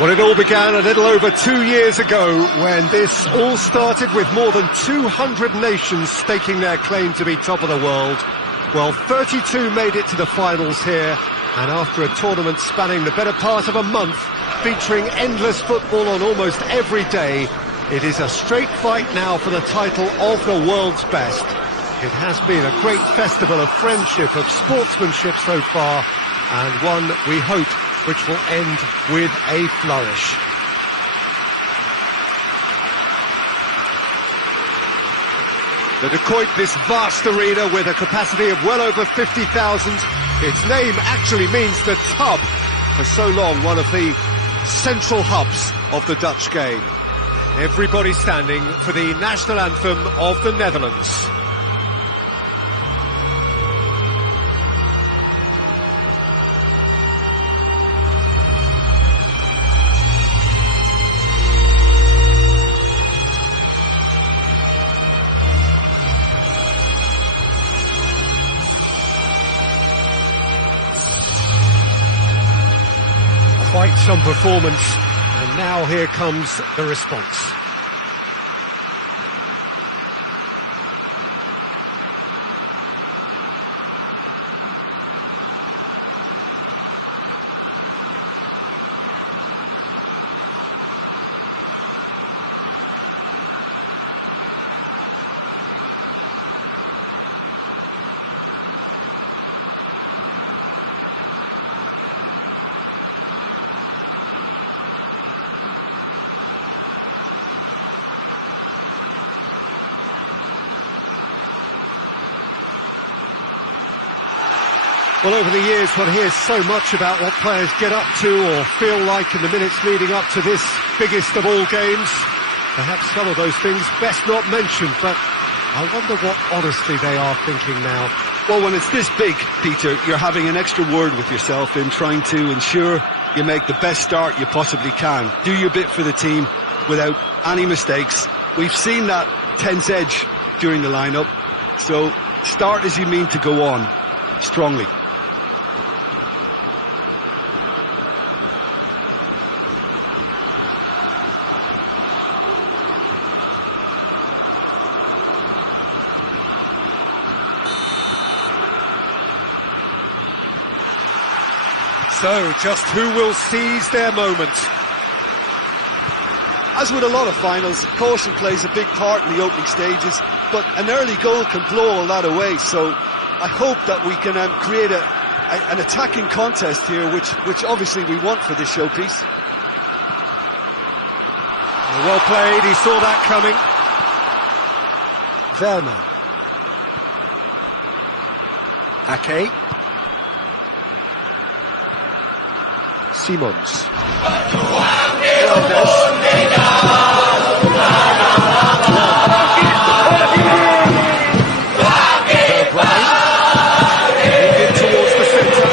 Well, it all began a little over 2 years ago when this all started with more than 200 nations staking their claim to be top of the world. Well, 32 made it to the finals here, and after a tournament spanning the better part of a month, featuring endless football on almost every day, it is a straight fight now for the title of the world's best. It has been a great festival of friendship, of sportsmanship so far, and one, we hope, which will end with a flourish. The Decoit, this vast arena with a capacity of well over 50,000, its name actually means the tub, for so long one of the central hubs of the Dutch game. Everybody standing for the national anthem of the Netherlands. Quite some performance, and now here comes the response. Well, over the years, one hears so much about what players get up to or feel like in the minutes leading up to this biggest of all games. Perhaps some of those things best not mentioned, but I wonder what honestly they are thinking now. Well, when it's this big, Peter, you're having an extra word with yourself in trying to ensure you make the best start you possibly can. Do your bit for the team without any mistakes. We've seen that tense edge during the lineup, so start as you mean to go on, strongly. So, just who will seize their moment? As with a lot of finals, caution plays a big part in the opening stages, but an early goal can blow all that away, so I hope that we can create an attacking contest here, which obviously we want for this showpiece. Well played, he saw that coming. Verma. Ake. Simons. Towards the centre.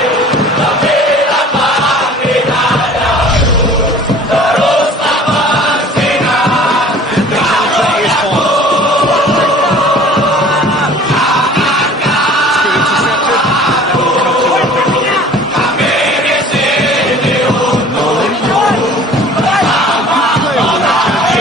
And the counter is on. It's been intercepted. That will come to an end. Play on the left-hand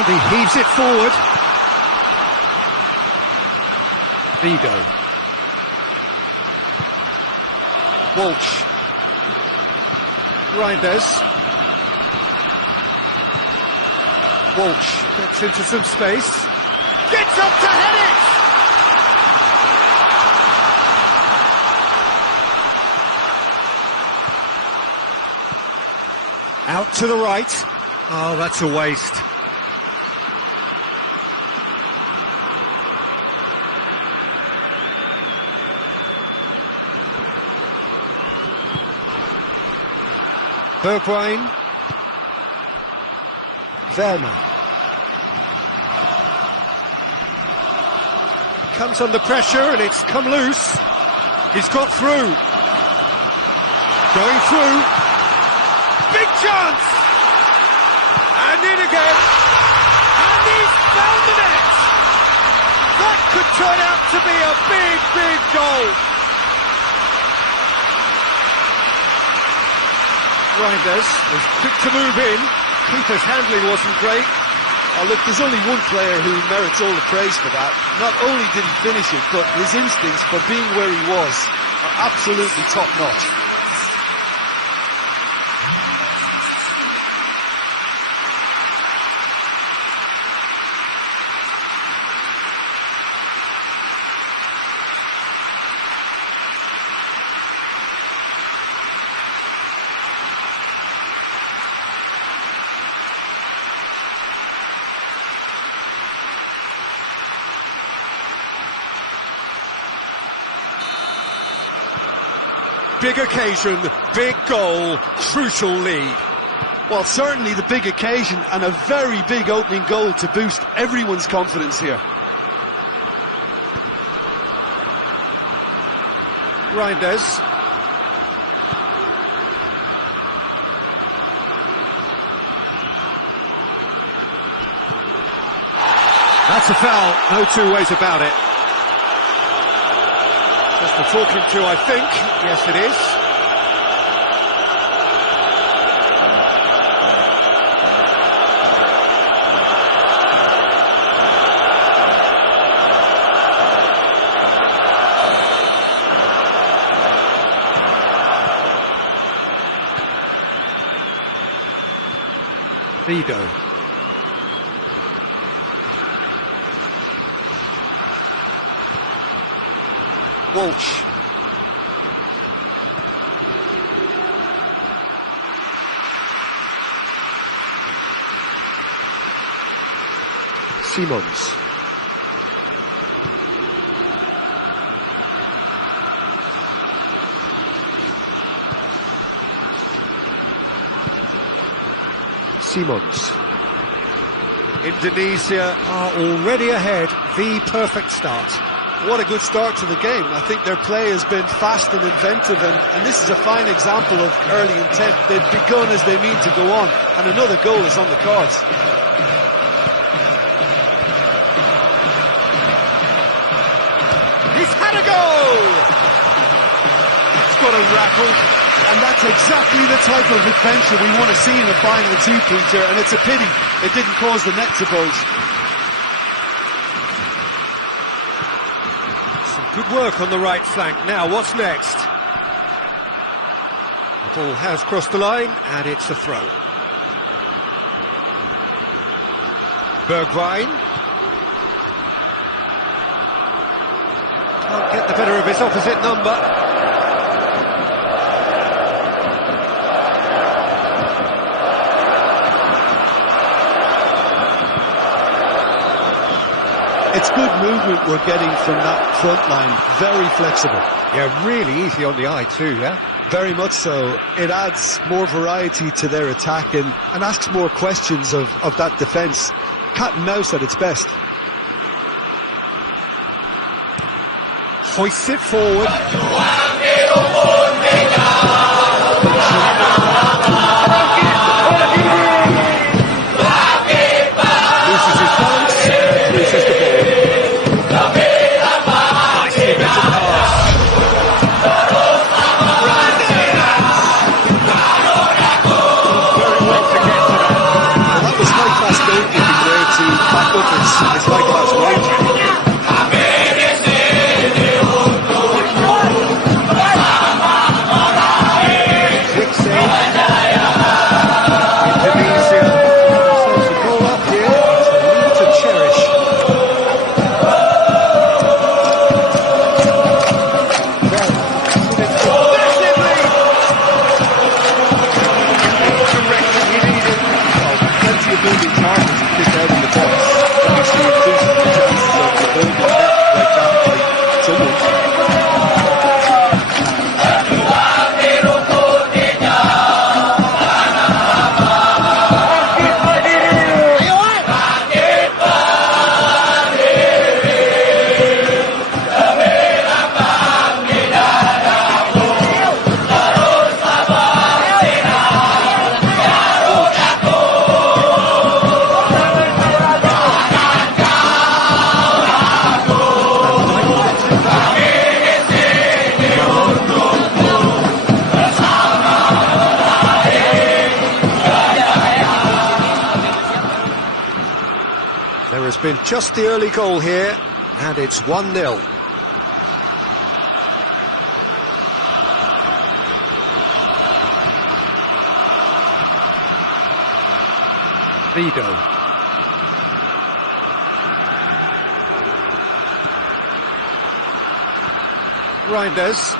And he heaves it forward. Vigo. Walsh. Reinders. Walsh gets into some space. Gets up to head it! Out to the right. Oh, that's a waste. Bergwijn. Verma. Comes under pressure and it's come loose. He's got through. Going through. Big chance! And in again. And he's found the net! That could turn out to be a big, big goal. Reinders was quick to move in. Keeper's handling wasn't great. Oh, look, there's only one player who merits all the praise for that. Not only did he finish it, but his instincts for being where he was are absolutely top-notch. Big occasion, big goal, crucial lead. Well, certainly the big occasion and a very big opening goal to boost everyone's confidence here. Reinders. That's a foul, no two ways about it. Just for talking to, I think. Yes, it is. Vigo. Walsh. Simons. Simons. Indonesia are already ahead. The perfect start. What a good start to the game. I think their play has been fast and inventive, and this is a fine example of early intent. They've begun as they mean to go on, and another goal is on the cards. He's had a goal! It's got a rattle. And that's exactly the type of adventure we want to see in the final two, Peter, and it's a pity it didn't cause the net to bulge. Good work on the right flank. Now, what's next? The ball has crossed the line, and it's a throw. Bergwijn. Can't get the better of his opposite number. It's good movement we're getting from that front line. Very flexible. Yeah, really easy on the eye too, yeah? Very much so. It adds more variety to their attack and asks more questions of that defence. Cat and mouse at its best. Hoists it forward. Loses his balance, loses the ball. Nicely better pass. Very well to get to that. Well, that was high-class goalkeeping there been just the early goal here, and it's 1-0. Vido. Reinders.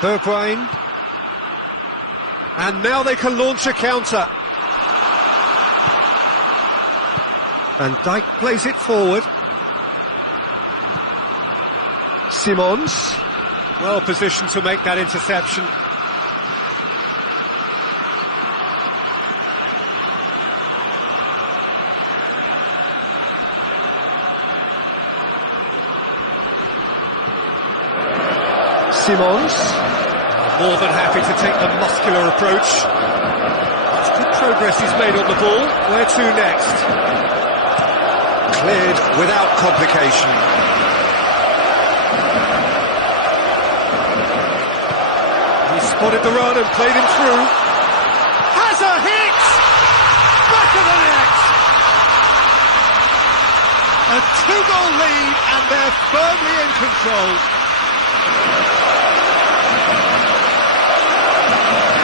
Bergwijn. And now they can launch a counter. Van Dijk plays it forward. Simons. Well positioned to make that interception. Simons. More than happy to take the muscular approach. That's good progress he's made on the ball. Where to next? Cleared without complication. He spotted the run and played him through. Has a hit! Back of the net! A 2-goal lead and they're firmly in control.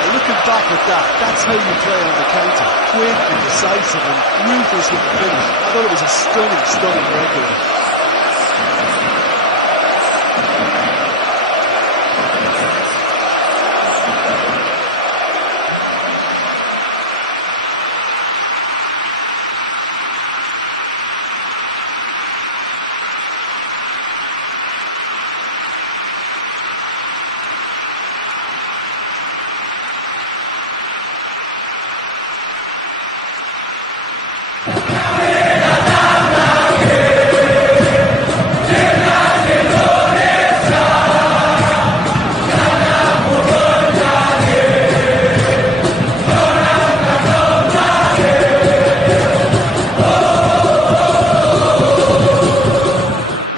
Looking back at that, that's how you play on the counter. Quick and decisive and ruthless with the finish. I thought it was a stunning breakaway.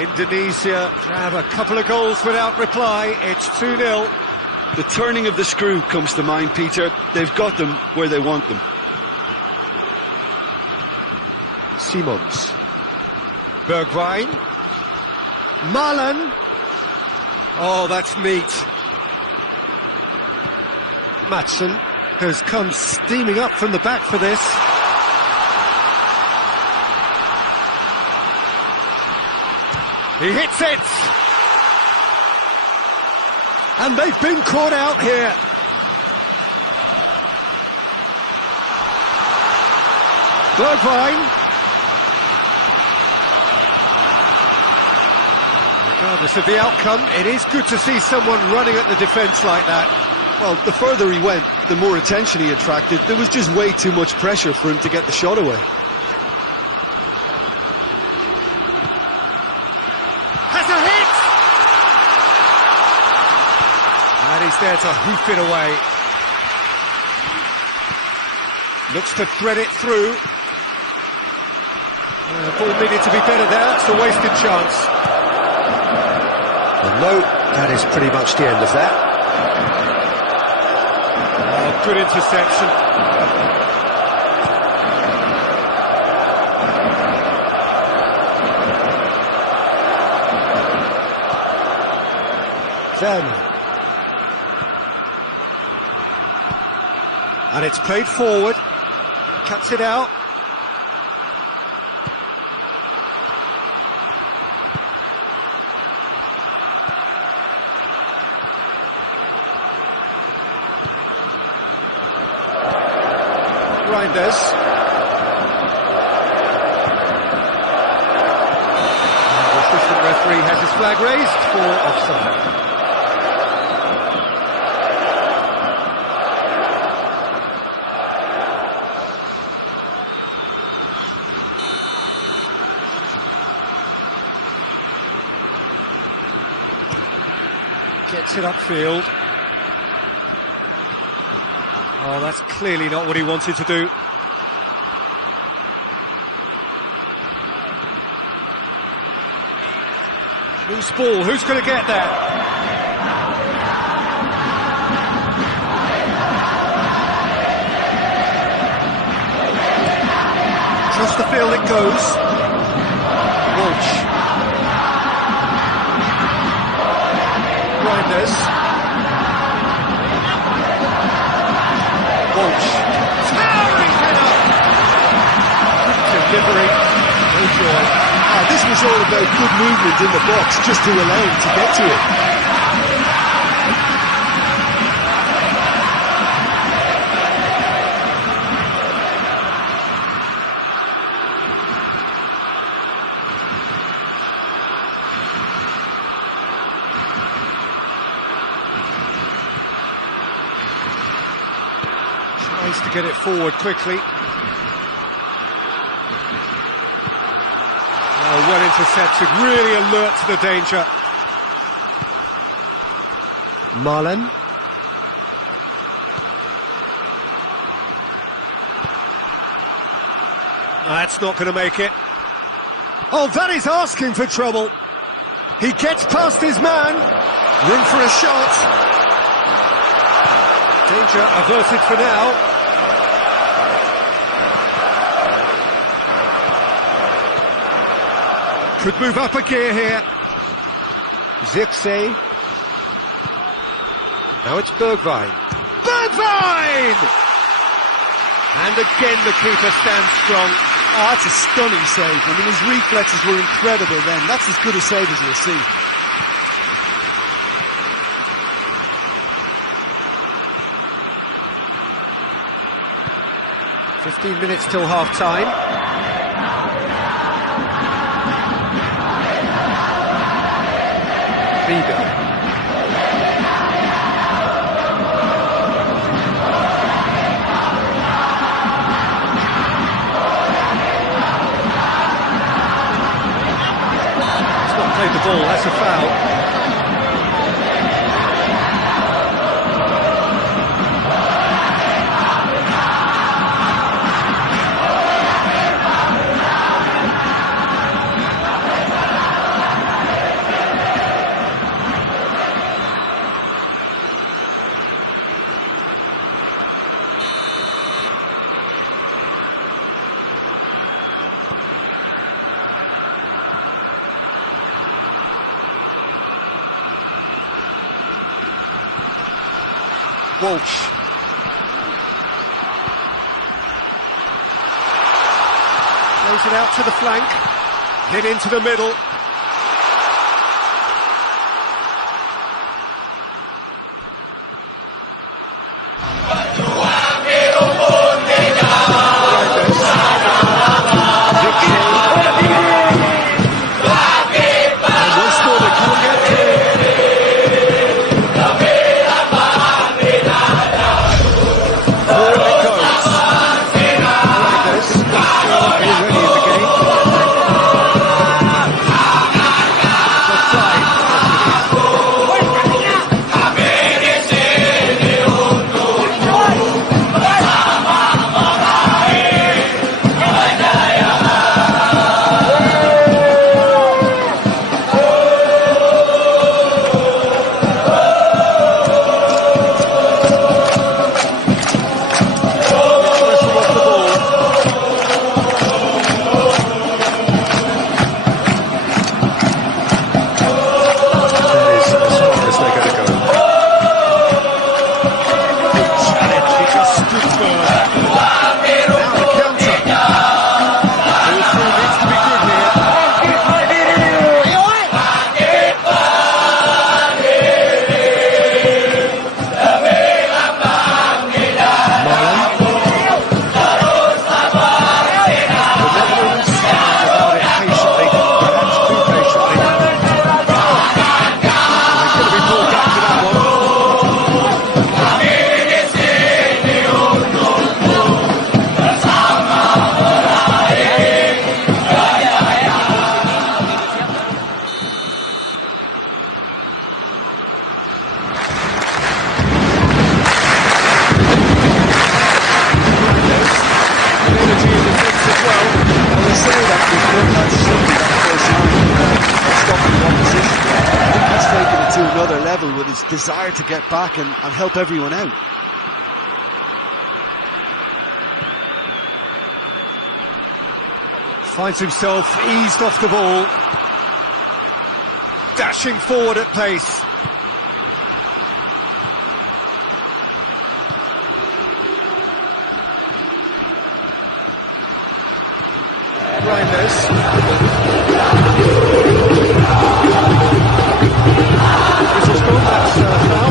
Indonesia grab a couple of goals without reply. It's 2-0. The turning of the screw comes to mind, Peter. They've got them where they want them. Simons. Bergwijn. Malan. Oh, that's neat. Matson has come steaming up from the back for this. He hits it! And they've been caught out here. Bergwijn. Regardless of the outcome, it is good to see someone running at the defence like that. Well, the further he went, the more attention he attracted. There was just way too much pressure for him to get the shot away. And he's there to hoof it away. Looks to thread it through. The ball needed to be better there. It's a wasted chance. Well, no, that is pretty much the end of that. Oh, good interception. Then. And it's played forward, cuts it out. Reinders. And the assistant referee has his flag raised for offside. Gets it upfield. Oh, that's clearly not what he wanted to do. Loose ball, who's going to get that? field it goes. Walsh. Reinders. Walsh. Towering header! Delivery. No joy. This was all about good movement in the box, just to allow him to get to it. Tries to get it forward quickly. Oh, well intercepted, really alert to the danger. Marlon. That's not going to make it. Oh, that is asking for trouble. He gets past his man. Room for a shot. Danger averted for now. Could move up a gear here. Zirkzee. Now it's Bergwijn. Bergwijn! And again the keeper stands strong. Oh, that's a stunning save. I mean, his reflexes were incredible then. That's as good a save as you'll see. "15 minutes till half-time. Bieber. He's not played the ball, that's a foul. Walsh. Plays it out to the flank. Hit into the middle. level with his desire to get back and help everyone out. Finds himself eased off the ball. Dashing forward at pace. Reinders. Whistle's gone, that's foul.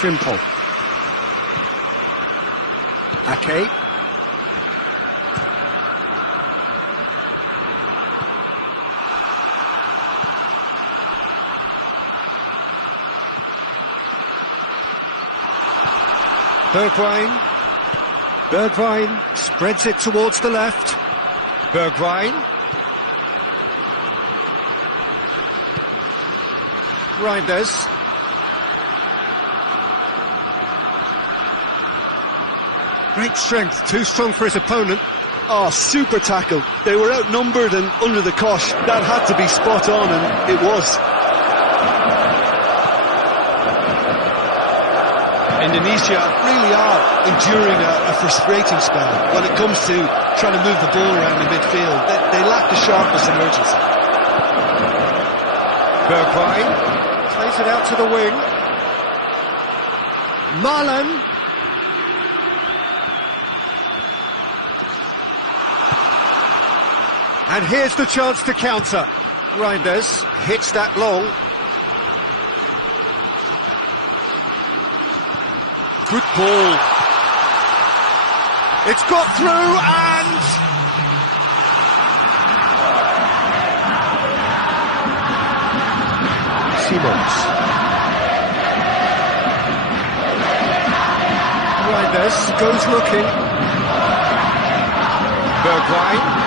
Simple. Ake. Bergwijn. Bergwijn spreads it towards the left. Bergwijn. Reinders. Great strength, too strong for his opponent. Oh, super tackle. They were outnumbered and under the cosh. That had to be spot on, and it was. Indonesia really are enduring a frustrating spell when it comes to trying to move the ball around the midfield. They lack the sharpness and urgency. Bergwijn plays it out to the wing. Marlon. And here's the chance to counter. Reinders hits that long. Good ball. It's got through and... Simons. Reinders goes looking. Bergwijn.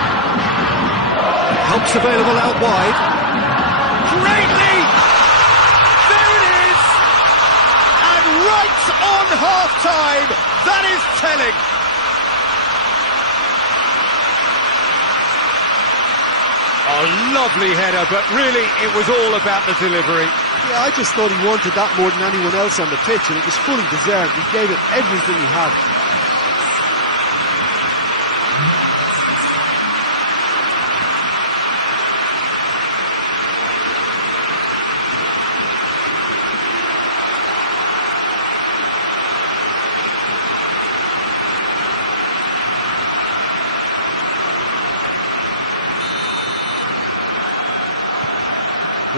Helps available out wide. Great lead! There it is! And right on half-time, that is telling. A lovely header, but really it was all about the delivery. Yeah, I just thought he wanted that more than anyone else on the pitch, and it was fully deserved. He gave it everything he had.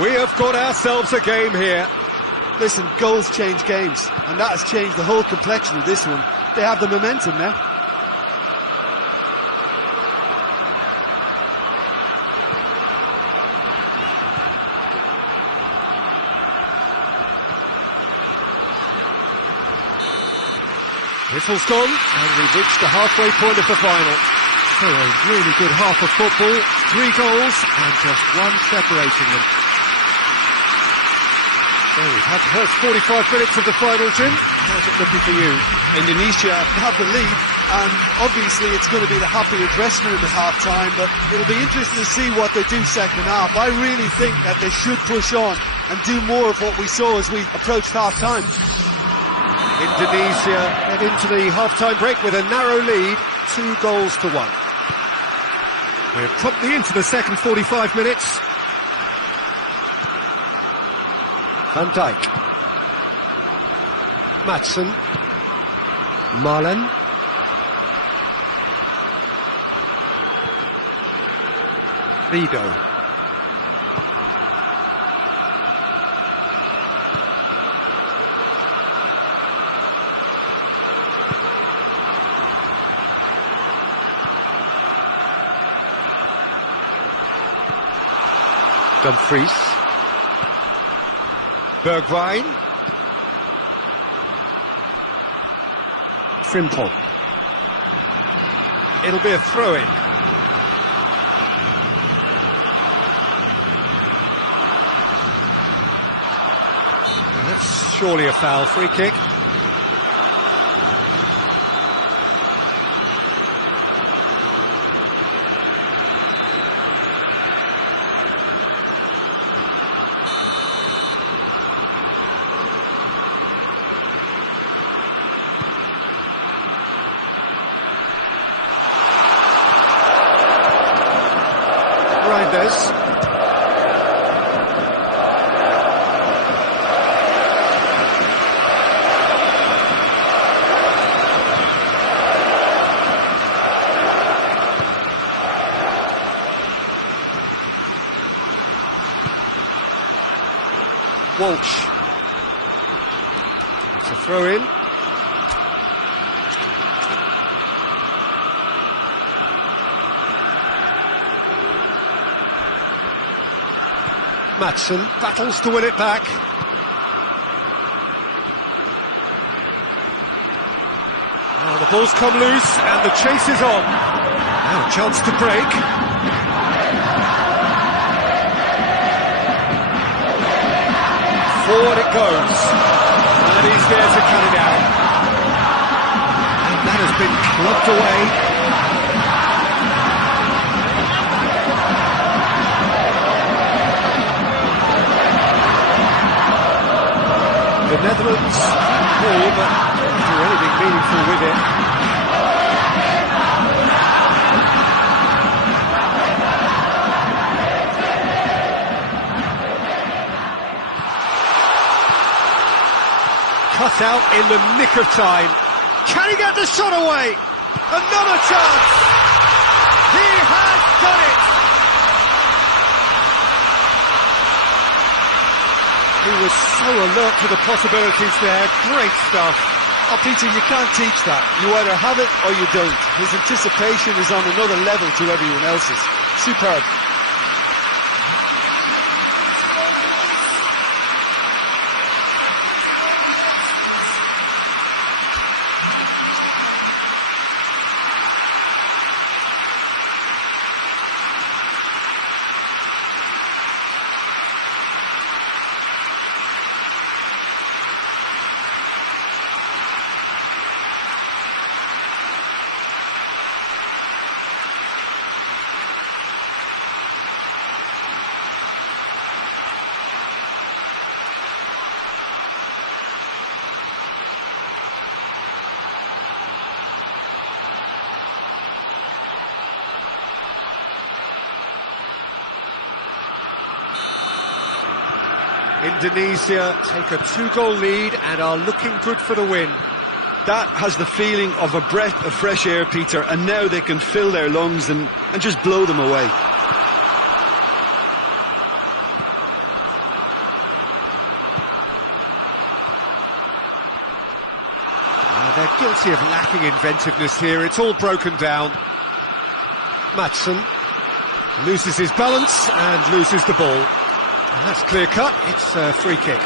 We have got ourselves a game here. Listen, goals change games, and that has changed the whole complexion of this one. They have the momentum now. Whistle's gone, and we've reached the halfway point of the final. So a really good half of football, 3 goals, and just one separating them. So we've had the first 45 minutes of the final, Jim. How's it looking for you? Indonesia have the lead, and obviously it's going to be the happy dressing room at half-time, but it'll be interesting to see what they do second half. I really think that they should push on and do more of what we saw as we approached half-time. Indonesia head into the half-time break with a narrow lead, 2 goals to 1. We're promptly into the second 45 minutes. Van Dijk. Maatsen. Marlen. Vigo. Dumfries. Bergwijn. Frimpong. It'll be a throw-in. That's surely a foul. Free kick. Reinders. Walsh. It's a throw-in. Maatsen battles to win it back. Oh, the ball's come loose and the chase is on. Now a chance to break. Forward it goes. And he's there to cut it out. And that has been clubbed away. The Netherlands ball, but don't do anything meaningful with it. Cut out in the nick of time. Can he get the shot away? Another chance! He has done it! He was so alert to the possibilities there. Great stuff. Oh, Peter, you can't teach that. You either have it or you don't. His anticipation is on another level to everyone else's. Superb. Indonesia take a 2-goal lead and are looking good for the win. That has the feeling of a breath of fresh air, Peter, and now they can fill their lungs and just blow them away. guilty of lacking inventiveness here. It's all broken down. Madsen loses his balance and loses the ball. And that's clear cut. It's a free kick.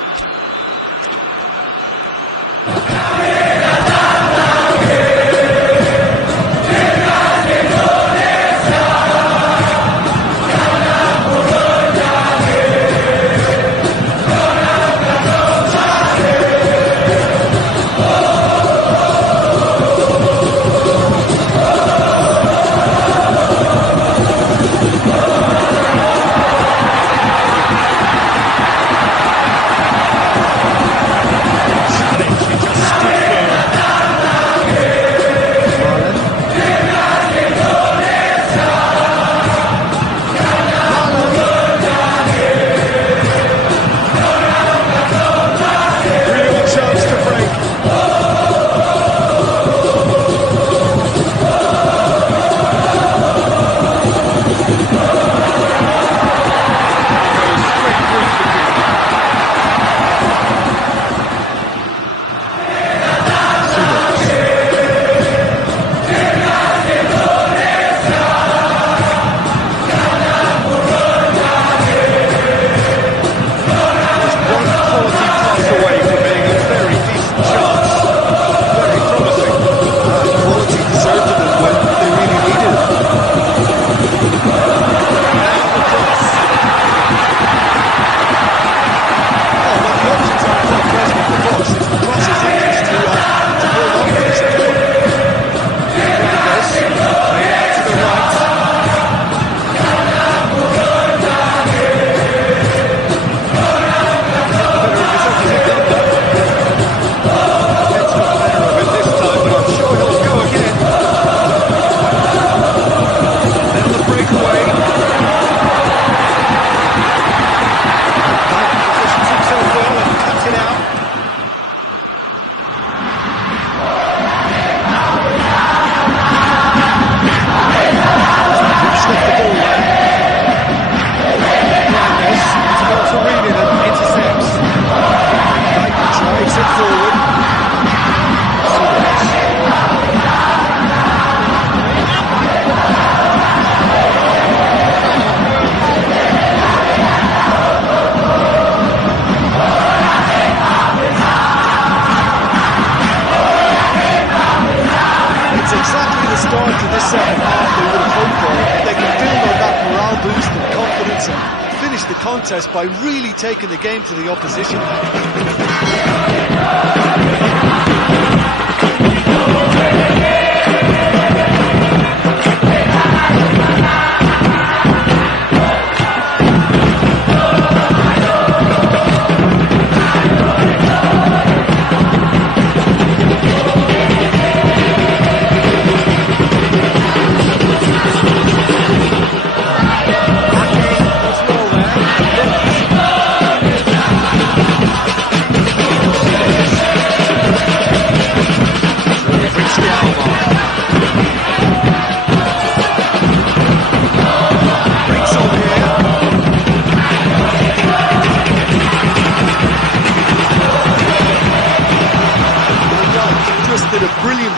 The contest by really taking the game to the opposition.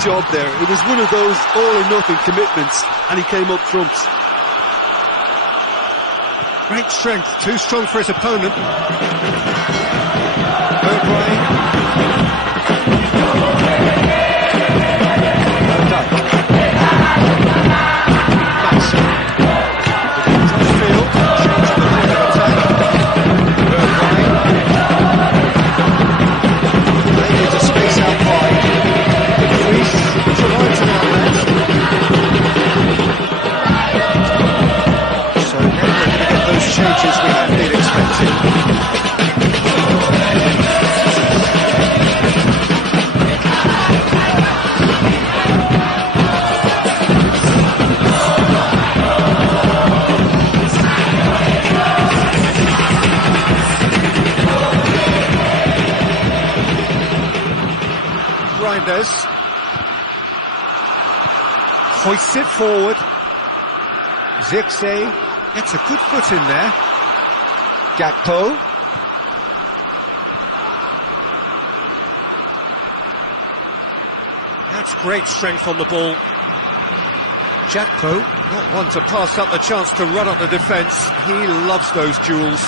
Job there. It was one of those all or nothing commitments, and he came up trumps. Great strength, too strong for his opponent. Hoists it forward. Zirkzee gets a good foot in there. Gakpo. That's Great strength on the ball. Jakpo, not one to pass up the chance to run up the defence. He loves those duels.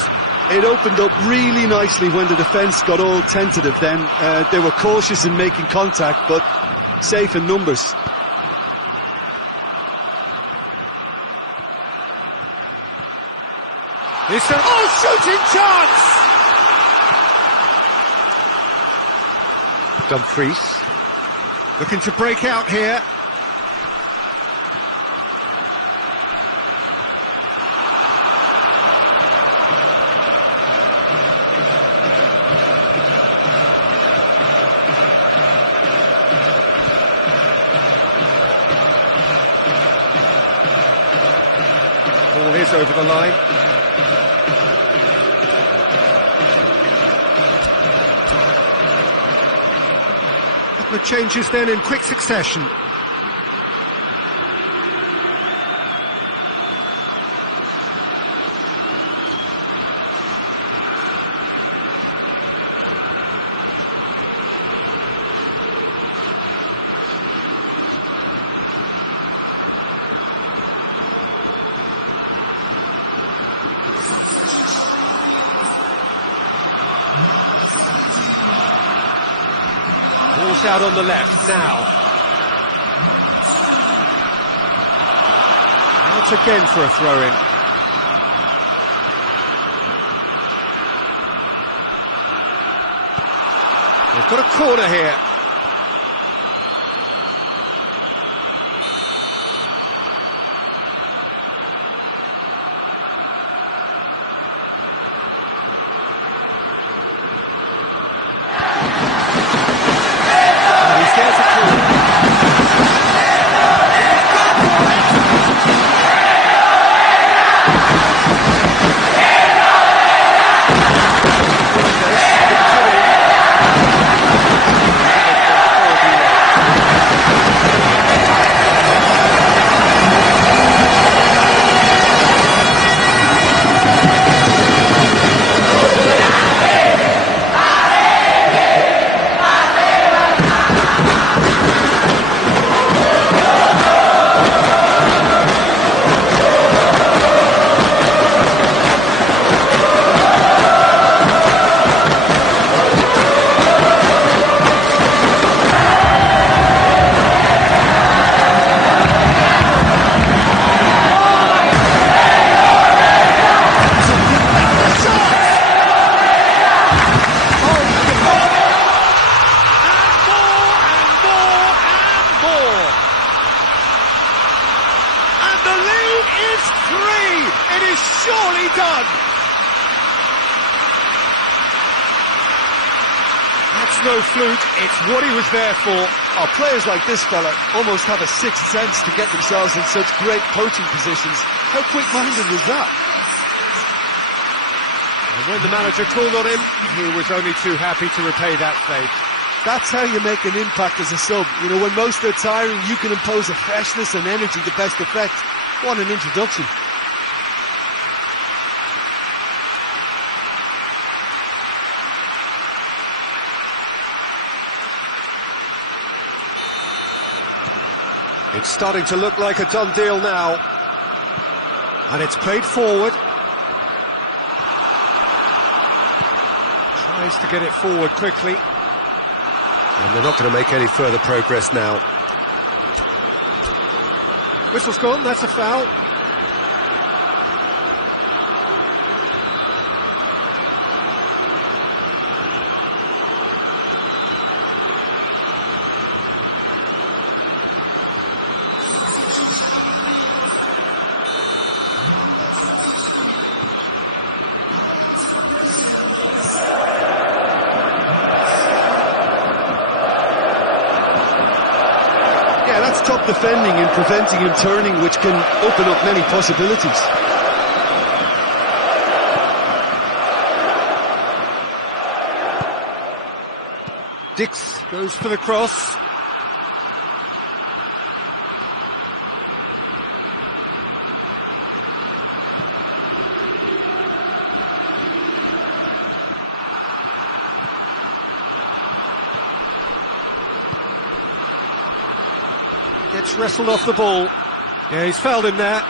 It opened up really nicely when the defence got all tentative then. They were cautious in making contact, but safe in numbers. It's an shooting chance! Dumfries looking to break out here. Ball is over the line. Couple of changes then in quick succession. Ball's out on the left now. Out again for a throw-in. They've got a corner here. It is surely done. That's no fluke, it's what he was there for. Oh, players like this fella almost have a sixth sense to get themselves in such great poaching positions. How quick-minded was that? And when the manager called on him, he was only too happy to repay that faith. That's how you make an impact as a sub. You know, when most are tiring, you can impose a freshness and energy to best effect. What an introduction. It's starting to look like a done deal now. And it's played forward. Tries to get it forward quickly. And they're not going to make any further progress now. Whistle's gone, that's a foul. Top defending and preventing him turning, which can open up many possibilities. Dix goes for the cross. Gets wrestled off the ball. Yeah, he's fouled him there.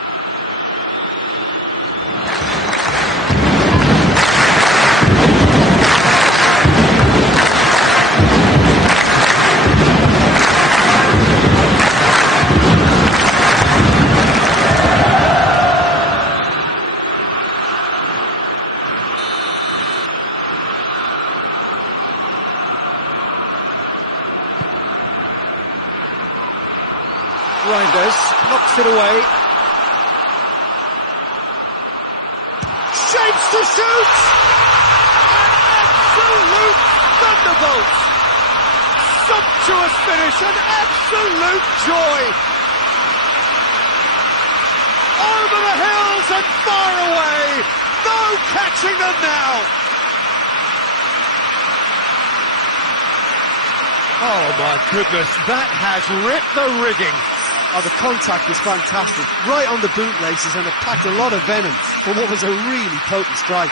Reinders knocks it away. Shapes to shoot! An absolute thunderbolt! Sumptuous finish, an absolute joy! Over the hills and far away! No catching them now! Oh my goodness, that has ripped the rigging. Oh, the contact was fantastic, right on the bootlaces, and it packed a lot of venom for what was a really potent strike.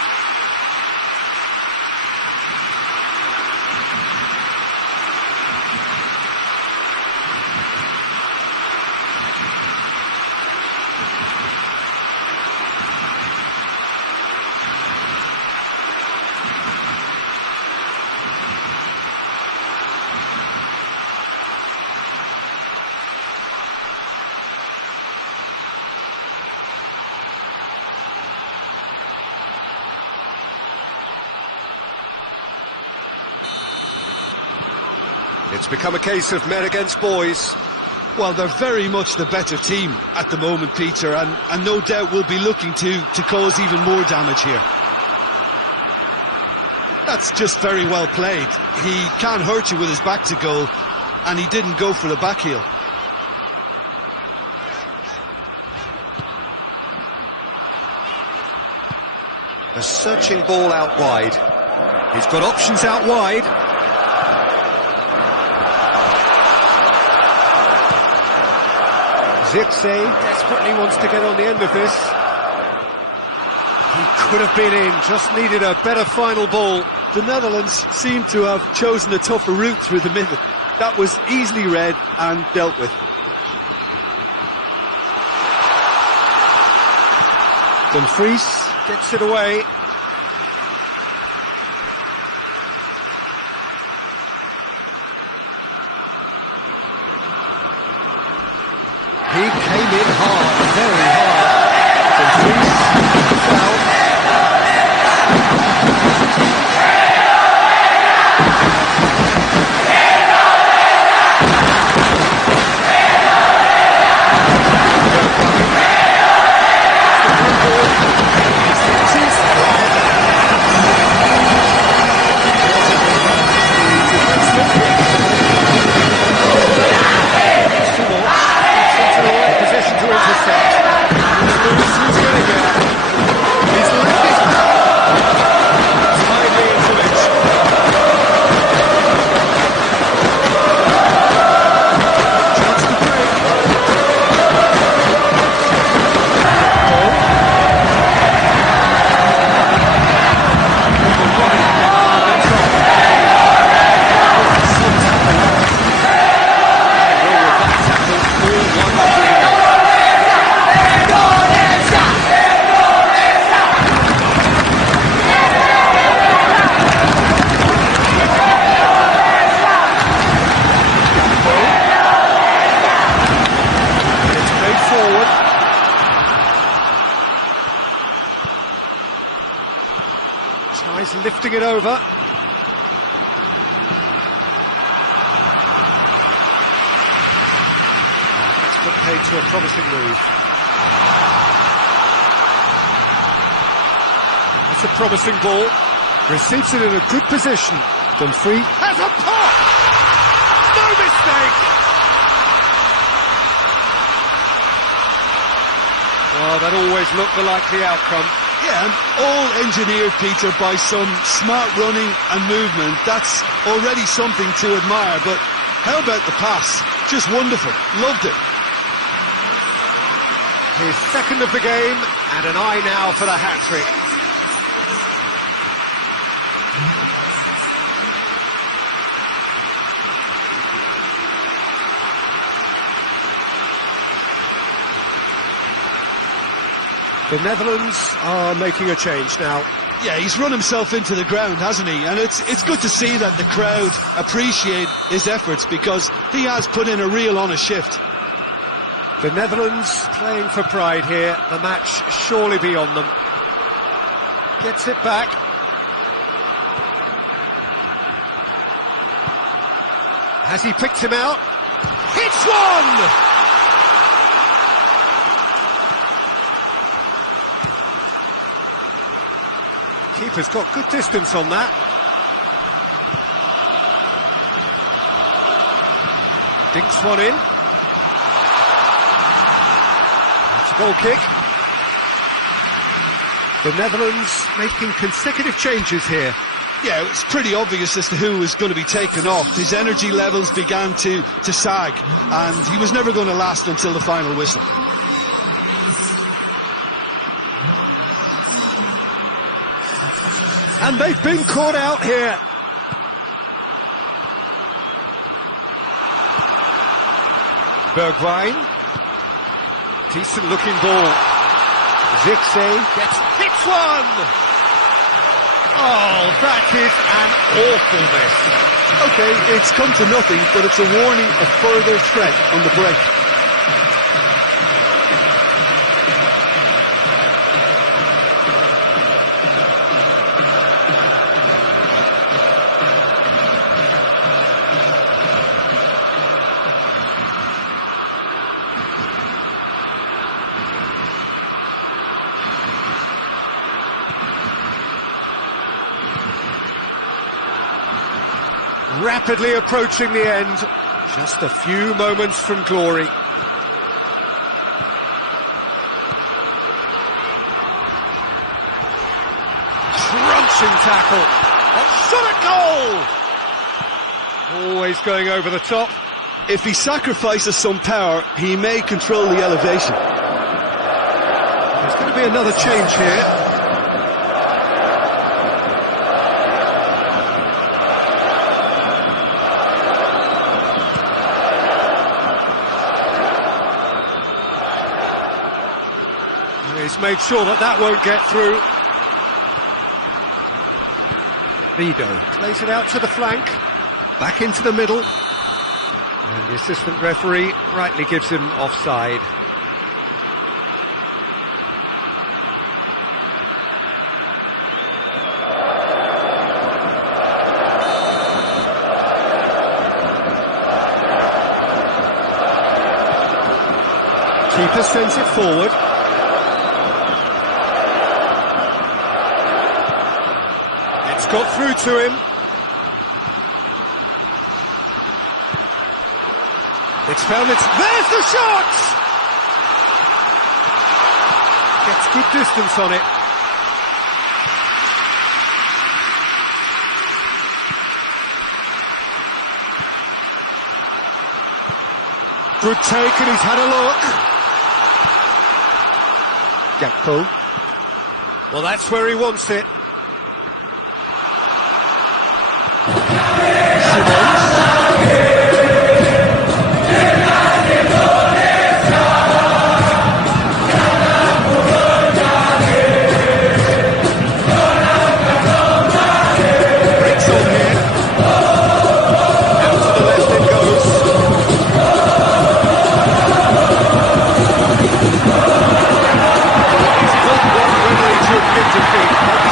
It's become a case of men against boys. Well, they're very much the better team at the moment, Peter, and no doubt will be looking to cause even more damage here. That's just very well played. He can't hurt you with his back to goal, and he didn't go for the back heel. A searching ball out wide. He's got options out wide. Zirkzee desperately wants to get on the end of this. He could have been in, just needed a better final ball. The Netherlands seem to have chosen a tougher route through the middle. That was easily read and dealt with. Dumfries gets it away. He came in hard, very hard. Dumfries, foul. Tries lifting it over. That's put paid to a promising move. That's a promising ball. Receives it in a good position. Dumfries has a pop! No mistake! Oh, that always looked the likely outcome. Yeah, and all engineered, Peter, by some smart running and movement. That's already something to admire, but how about the pass? Just wonderful. Loved it. His second of the game, and an eye now for the hat-trick. The Netherlands are making a change now. Yeah, he's run himself into the ground, hasn't he? And it's good to see that the crowd appreciate his efforts, because he has put in a real honest shift. The Netherlands playing for pride here. The match surely beyond them. Gets it back. Has he picked him out? Hits one! Keeper's got good distance on that. Dinks one in. It's a goal kick. The Netherlands making consecutive changes here. Yeah, it's pretty obvious as to who was going to be taken off. His energy levels began to sag, and he was never going to last until the final whistle. And they've been caught out here. Bergwijn. Decent looking ball. Zirkzee hits one! Oh, that is an awful miss. Okay, it's come to nothing, but it's a warning of further threat on the break. Rapidly approaching the end, just a few moments from glory. Crunching tackle, a shot at goal! Always going over the top. If he sacrifices some power, he may control the elevation. There's going to be another change here. He's made sure that won't get through. Vido plays it out to the flank, back into the middle, and the assistant referee rightly gives him offside. Keeper sends it forward. Got through to him. It's found its... There's the shot! Gets good distance on it. Good take, and he's had a look. Gakpo. Well, that's where he wants it.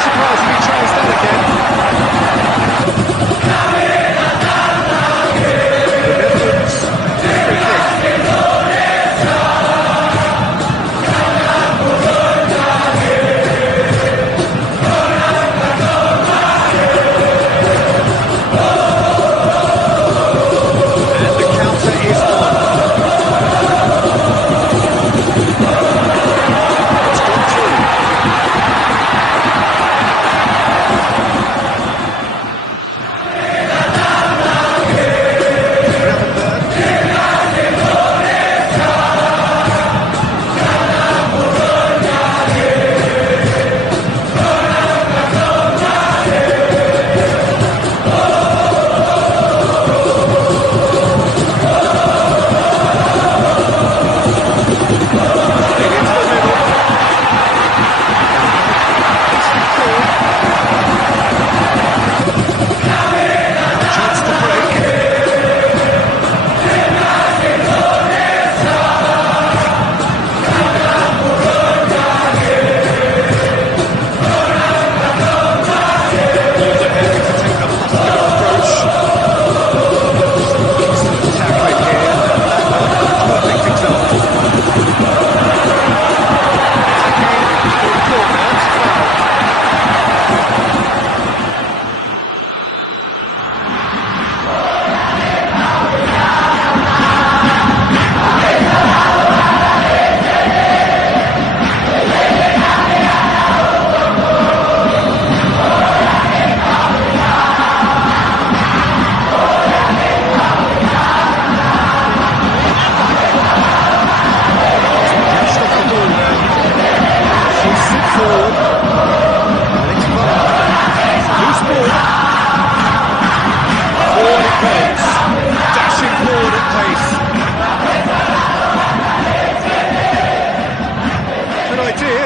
Surprised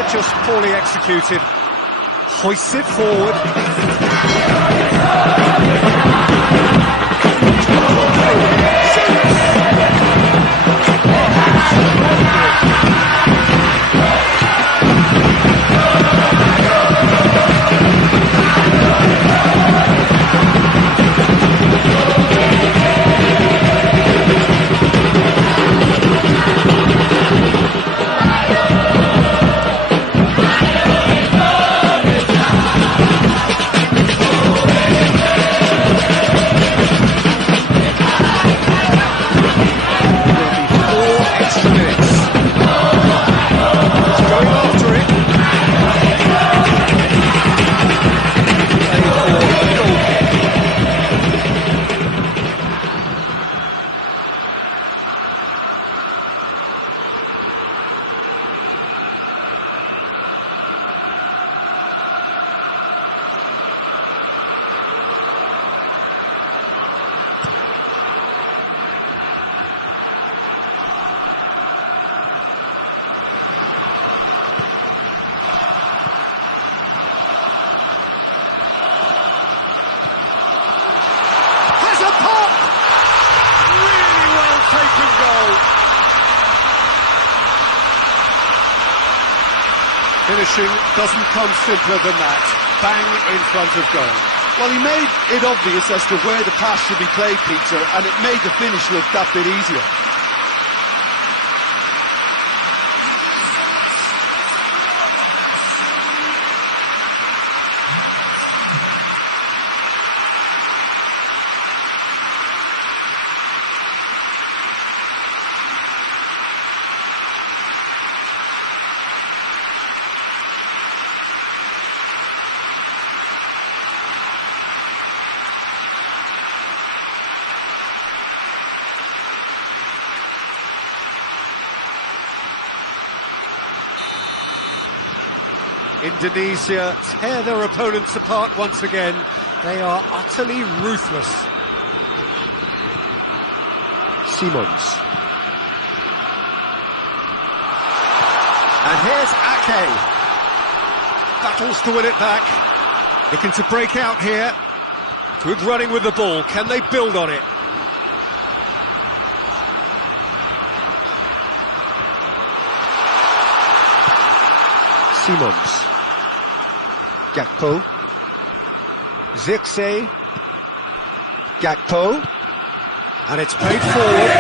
there, just poorly executed. Hoists it forward. Finishing doesn't come simpler than that. Bang in front of goal. Well, he made it obvious as to where the pass should be played, Peter, and it made the finish look that bit easier. Indonesia tear their opponents apart once again. They are utterly ruthless. Simons. And here's Ake. Battles to win it back. Looking to break out here. Good running with the ball. Can they build on it? Simons. Gakpo. Zirkzee. Gakpo. And it's played forward.